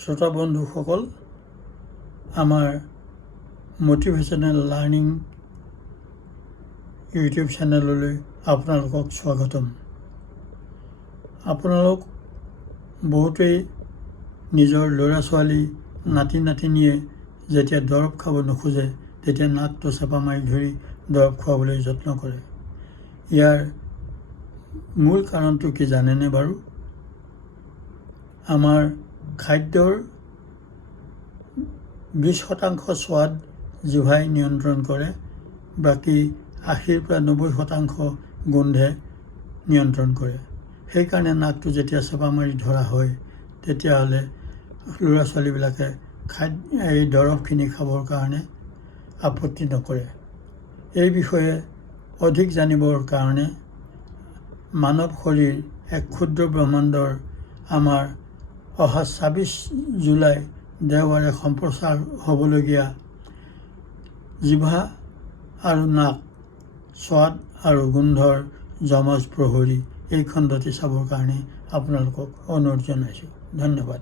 শ্ৰোতা বন্ধুসকল, আমাৰ মটিভেশ্যনেল লাৰ্ণিং ইউটিউব চেনেললৈ আপোনালোকক স্বাগতম। আপোনালোক বহুতেই নিজৰ ল'ৰা ছোৱালী নাতি নাতিনীয়ে যেতিয়া দৰৱ খাব নোখোজে তেতিয়া নাকটো চেপা মাৰি ধৰি দৰৱ খুৱাবলৈ যত্ন কৰে। ইয়াৰ মূল কাৰণটো কি জানেনে বাৰু? আমাৰ খাদ্যৰ 20% সোৱাদ জিভাই নিয়ন্ত্ৰণ কৰে, বাকী 80 পৰা 90% গোন্ধে নিয়ন্ত্ৰণ কৰে। সেইকাৰণে নাকটো যেতিয়া চেপা মাৰি ধৰা হয় তেতিয়াহ'লে ল'ৰা ছোৱালীবিলাকে এই দৰৱখিনি খাবৰ কাৰণে আপত্তি নকৰে। এই বিষয়ে অধিক জানিবৰ কাৰণে মানৱ শৰীৰ এক ক্ষুদ্ৰ ব্ৰহ্মাণ্ডৰ আমাৰ অহা 26 জুলাই দেওবাৰে সম্প্ৰচাৰ হ'বলগীয়া জিভা আৰু নাক, স্বাদ আৰু গোন্ধৰ যমজ প্ৰহৰী এই খণ্ডটি চাবৰ কাৰণে আপোনালোকক অনুৰোধ জনাইছোঁ। ধন্যবাদ।